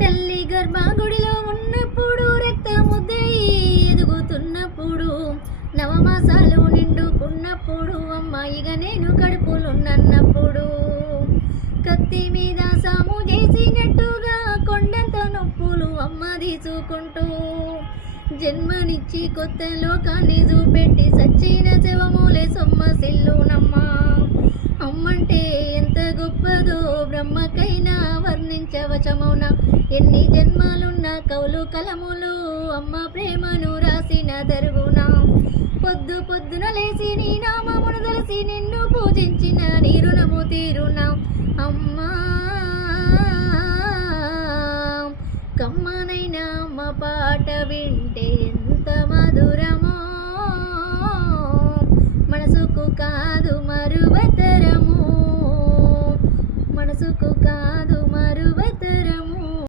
తల్లి గర్భగుడిలో ఉన్నప్పుడు రక్తముద్దయి ఎదుగుతున్నప్పుడు నవమాసాలు నిండుకున్నప్పుడు అమ్మాయిగా నేను కడుపులున్నప్పుడు కత్తి మీద సాము చేసినట్టుగా కొండంత నొప్పులు అమ్మ తీసుకుంటూ జన్మనిచ్చి కొత్త లోకాన్ని చూపెట్టి సచ్చిన శవమూలే సొమ్మసిల్లునమ్మా. అమ్మంటే ఎంత గొప్పదో బ్రహ్మకైనా వర్ణించవచమౌన. ఎన్ని జన్మాలున్న కౌలు కలములు అమ్మ ప్రేమను రాసిన దరుగునా. పొద్దు పొద్దున లేచి నీ నామమును తలసి నిన్ను పూజించిన నీ రుణము తీరునా. అమ్మా కమ్మనైనా అమ్మ పాట వింటే ఎంత మధురమో, మనసుకు కాదు మరువతరము, మనసుకు కాదు మరువతరము.